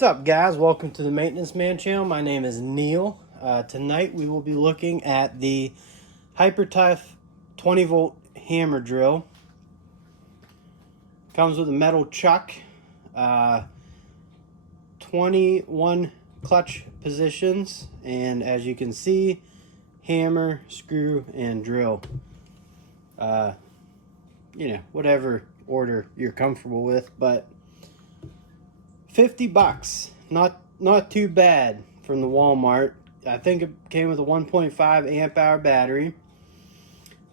What's up, guys? Welcome to the Maintenance Man channel. My name is Neil. Tonight we will be looking at the Hypertough 20 volt hammer drill. Comes with a metal chuck, 21 clutch positions, and as you can see, hammer, screw, and drill. Whatever order you're comfortable with, but $50, not too bad from the Walmart. I think it came with a 1.5 amp hour battery.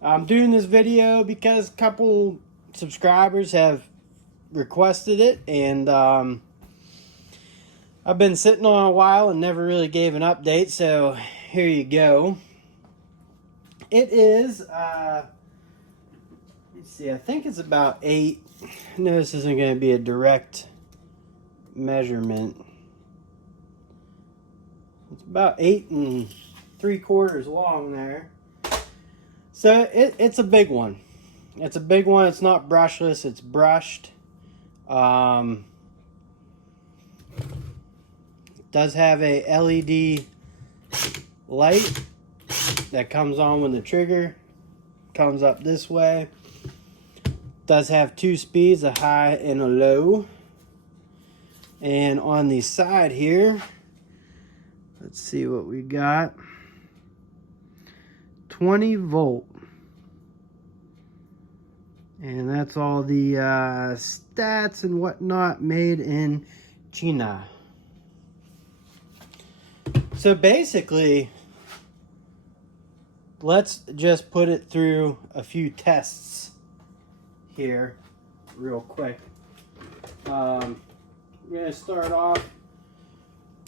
I'm doing this video because a couple subscribers have requested it, and I've been sitting on a while and never really gave an update, so here you go. It is let's see, I think it's about 8. No, this isn't going to be a direct measurement. It's about 8 3/4 long there. So it's a big one. It's a big one. It's not brushless, it's brushed. It does have a LED light that comes on when the trigger comes up this way. Does have 2 speeds, a high and a low. And on the side here, let's see what we got. 20 volt. And that's all the stats and whatnot, made in China. So basically, let's just put it through a few tests here real quick. We're going to start off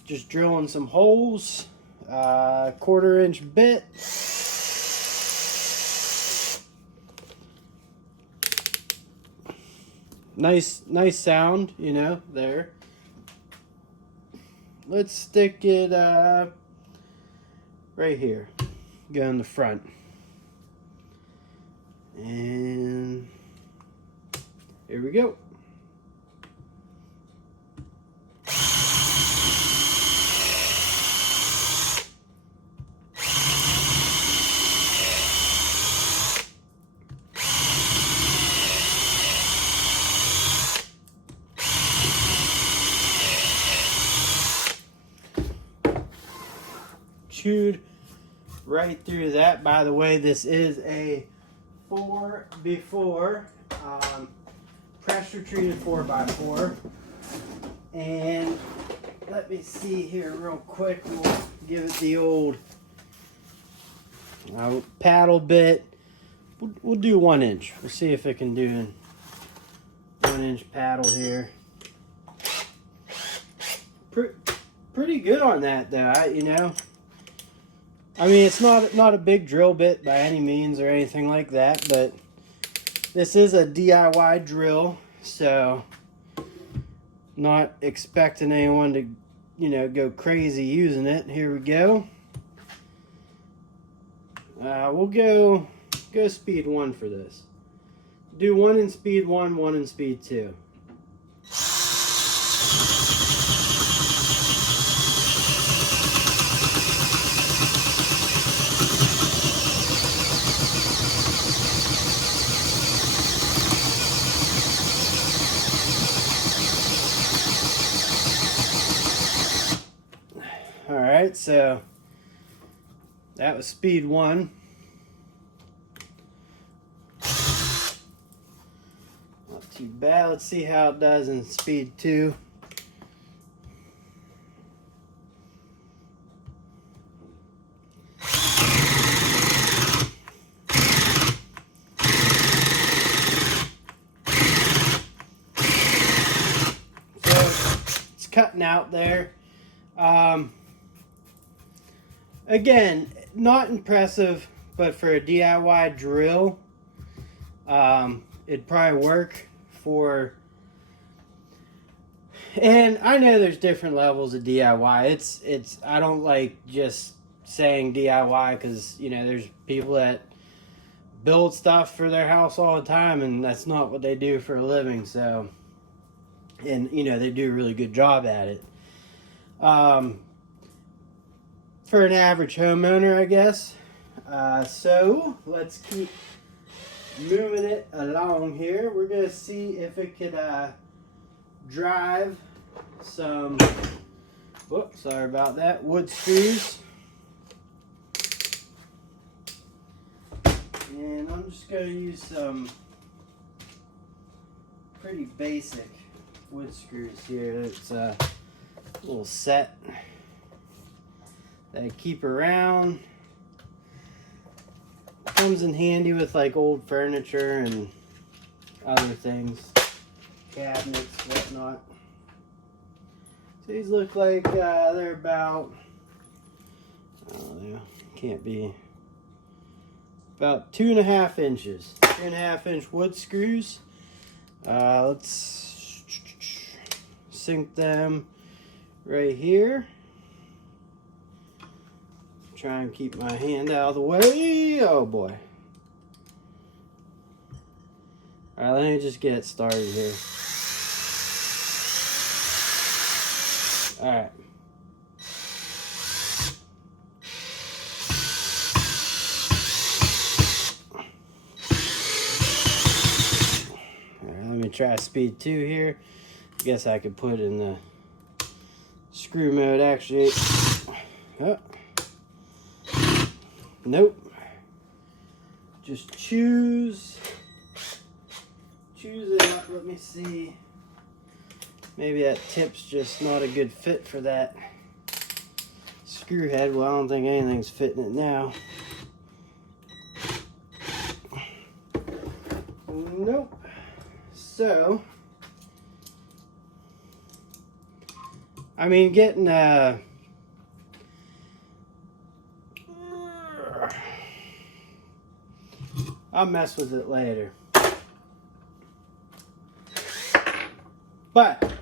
just drilling some holes, 1/4 inch bit. Nice sound, you know, there. Let's stick it right here. Go in the front. And here we go. Chewed right through that. By the way, this is a 4x4 pressure treated 4x4, and let me see here real quick. We'll give it the old paddle bit. We'll do 1 inch. We'll see if it can do a 1 inch paddle here. Pretty good on that though, I mean, it's not a big drill bit by any means or anything like that, but this is a DIY drill, so not expecting anyone to, go crazy using it. Here we go. We'll go speed 1 for this. Do 1 in speed 1, 1 in speed 2. Alright, so that was speed 1. Not too bad. Let's see how it does in speed 2. So it's cutting out there. Again, not impressive, but for a DIY drill, it'd probably work for. And I know there's different levels of DIY. I don't like just saying DIY because, there's people that build stuff for their house all the time, and that's not what they do for a living. So, and they do a really good job at it. for an average homeowner, I guess. So let's keep moving it along here. We're gonna see if it could drive some, whoops, sorry about that, wood screws. And I'm just gonna use some pretty basic wood screws here. It's a little set that I keep around. Comes in handy with like old furniture and other things, cabinets, whatnot. So these look like they're about, I don't know, can't be, about 2.5 inches. 2.5 inch wood screws. Let's sink them right here. Try and keep my hand out of the way. Oh boy. Alright, let me just get started here. Alright. Let me try speed 2 here. I guess I could put in the screw mode actually. Oh. Nope. Just choose it up. Let me see. Maybe that tip's just not a good fit for that screw head. Well, I don't think anything's fitting it now. Nope. So, I mean, getting I'll mess with it later. But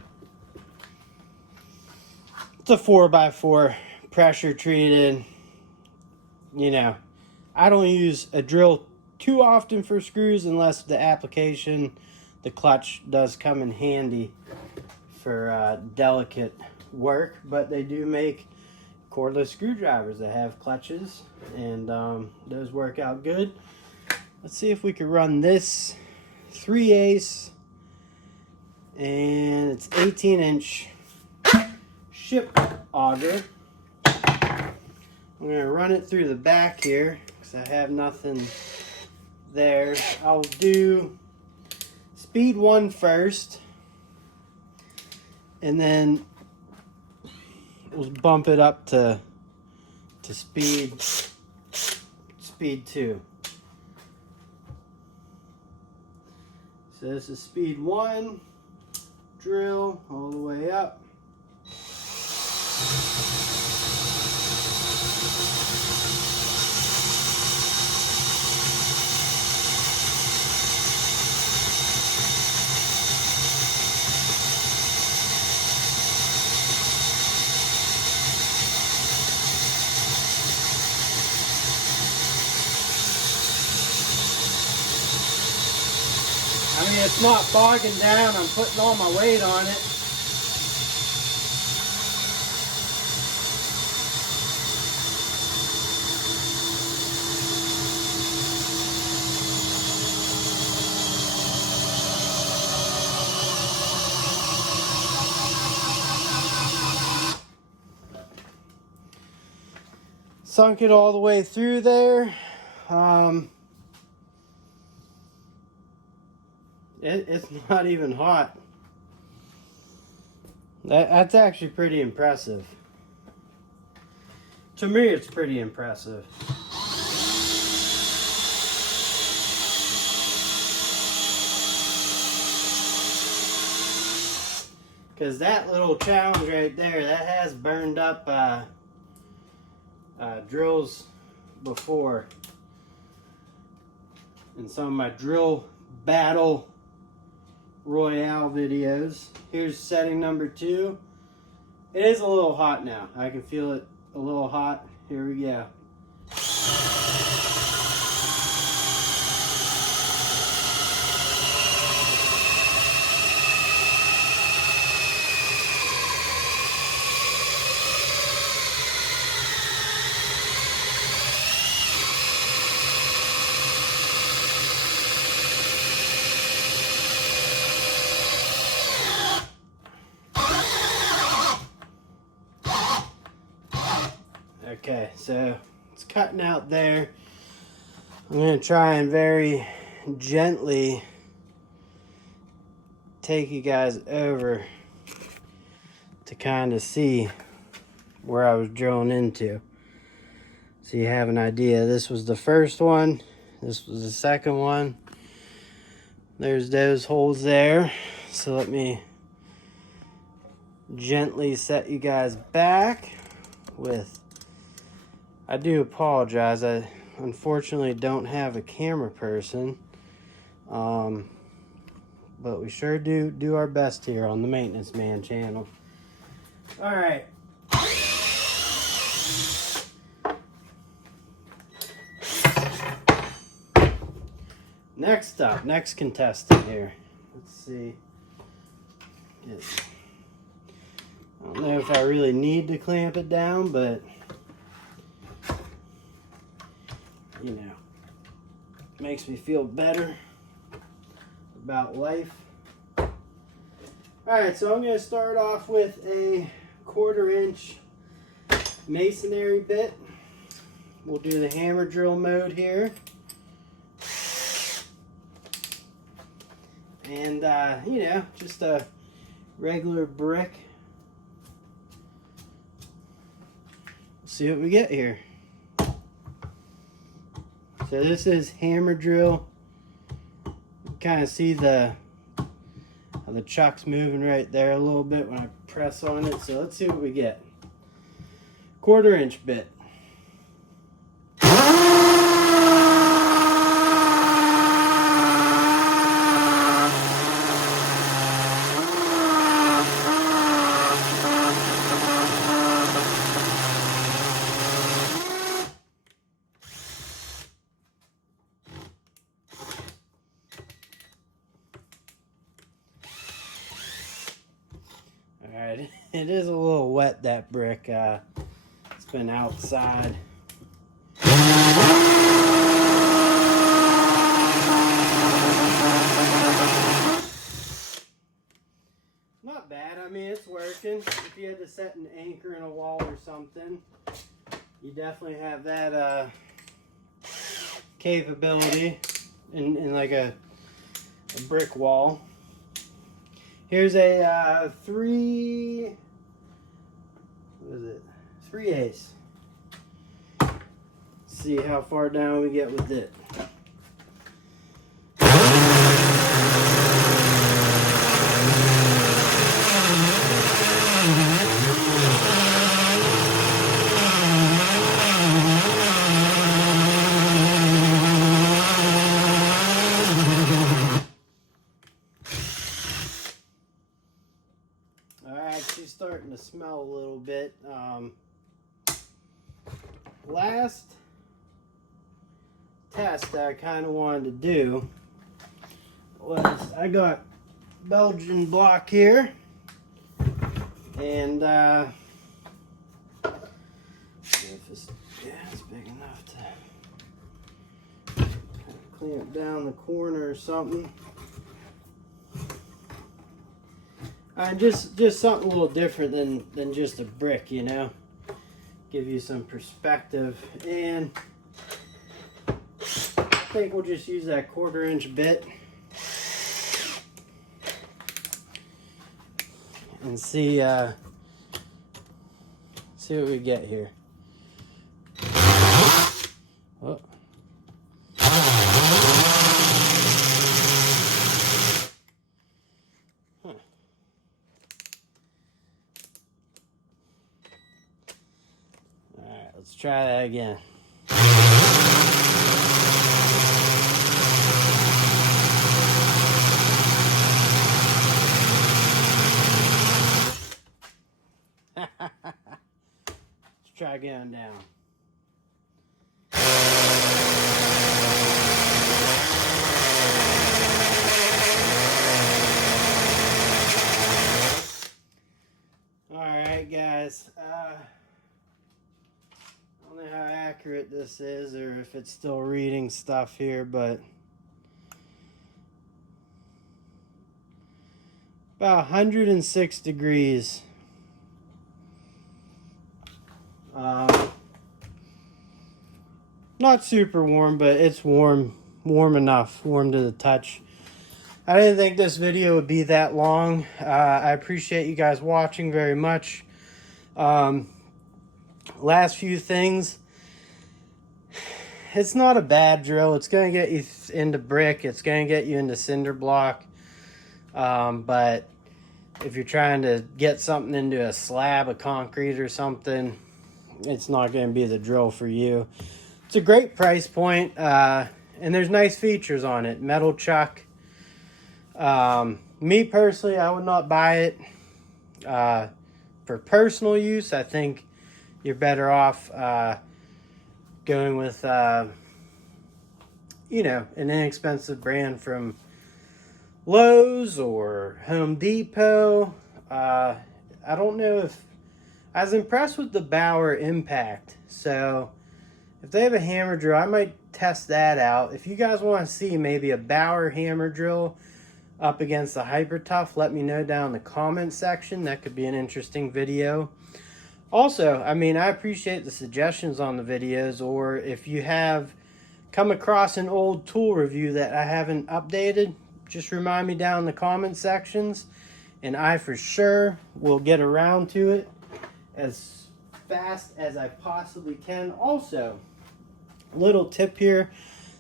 it's a 4x4 pressure treated. You know, I don't use a drill too often for screws unless the application, the clutch does come in handy for delicate work. But they do make cordless screwdrivers that have clutches, and those work out good. Let's see if we could run this 3/8, and it's 18-inch ship auger. I'm going to run it through the back here because I have nothing there. I'll do speed 1 first, and then we'll bump it up to speed 2. So this is speed 1, drill all the way up. I mean, it's not bogging down. I'm putting all my weight on it. Sunk it all the way through there. It's not even hot. That's actually pretty impressive. To me, it's pretty impressive. Because that little challenge right there, that has burned up drills before. In some of my drill battle royale videos. Here's setting number 2. It is a little hot now. I can feel it a little hot. Here we go. Okay, so it's cutting out there. I'm going to try and very gently take you guys over to kind of see where I was drilling into, so you have an idea. This was the first one, this was the second one. There's those holes there, so let me gently set you guys back with, I do apologize, I unfortunately don't have a camera person, but we sure do our best here on the Maintenance Man channel. All right. Next up, next contestant here. Let's see. I don't know if I really need to clamp it down, but you know, it makes me feel better about life. All right, so I'm going to start off with a 1/4 inch masonry bit. We'll do the hammer drill mode here. And, you know, just a regular brick. Let's see what we get here. So this is hammer drill. You kind of see the chuck's moving right there a little bit when I press on it. So let's see what we get. 1/4 inch bit. Alright, it is a little wet, that brick. It's been outside. Not bad, I mean, it's working. If you had to set an anchor in a wall or something, you definitely have that capability in like a brick wall. Here's a 3/8. See how far down we get with it. She's starting to smell a little bit. Last test that I kind of wanted to do was, I got Belgian block here, and if it's big enough to clamp down the corner or something. Just something a little different than just a brick, you know. Give you some perspective, and I think we'll just use that 1/4 inch bit and see what we get here. Oh. Let's try that again. Let's try going down. All right, guys. I don't know how accurate this is, or if it's still reading stuff here, but about 106 degrees. Not super warm, but it's warm enough, warm to the touch. I didn't think this video would be that long. I appreciate you guys watching very much. Last few things. It's not a bad drill. It's going to get you into brick. It's going to get you into cinder block. But if you're trying to get something into a slab of concrete or something, it's not going to be the drill for you. It's a great price point, and there's nice features on it. Metal chuck. Me personally, I would not buy it for personal use. I think you're better off going with, you know, an inexpensive brand from Lowe's or Home Depot. I don't know if... I was impressed with the Bauer Impact. So, if they have a hammer drill, I might test that out. If you guys want to see maybe a Bauer hammer drill up against the Hypertough, let me know down in the comment section. That could be an interesting video. Also, I mean, I appreciate the suggestions on the videos, or if you have come across an old tool review that I haven't updated, just remind me down in the comment sections, and I for sure will get around to it as fast as I possibly can. Also, a little tip here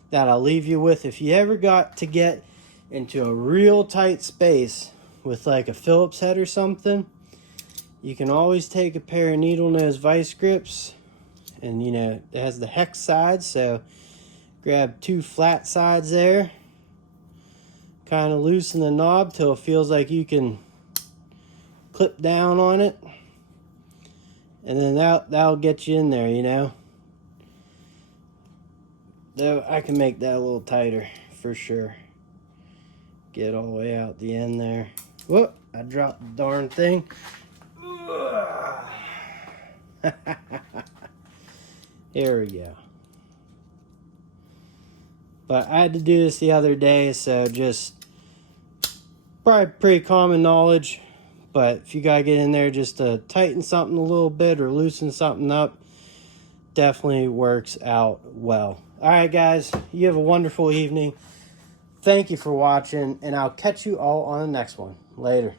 that I'll leave you with: if you ever got to get into a real tight space with like a Phillips head or something, you can always take a pair of needle nose vice grips, and you know, it has the hex sides, so grab 2 flat sides there, kind of loosen the knob till it feels like you can clip down on it, and then that'll get you in there, you know. Though I can make that a little tighter for sure. Get all the way out the end there. Whoop, I dropped the darn thing. Here we go. But I had to do this the other day, so just probably pretty common knowledge. But if you gotta get in there just to tighten something a little bit or loosen something up, definitely works out well. Alright guys, you have a wonderful evening. Thank you for watching, and I'll catch you all on the next one. Later.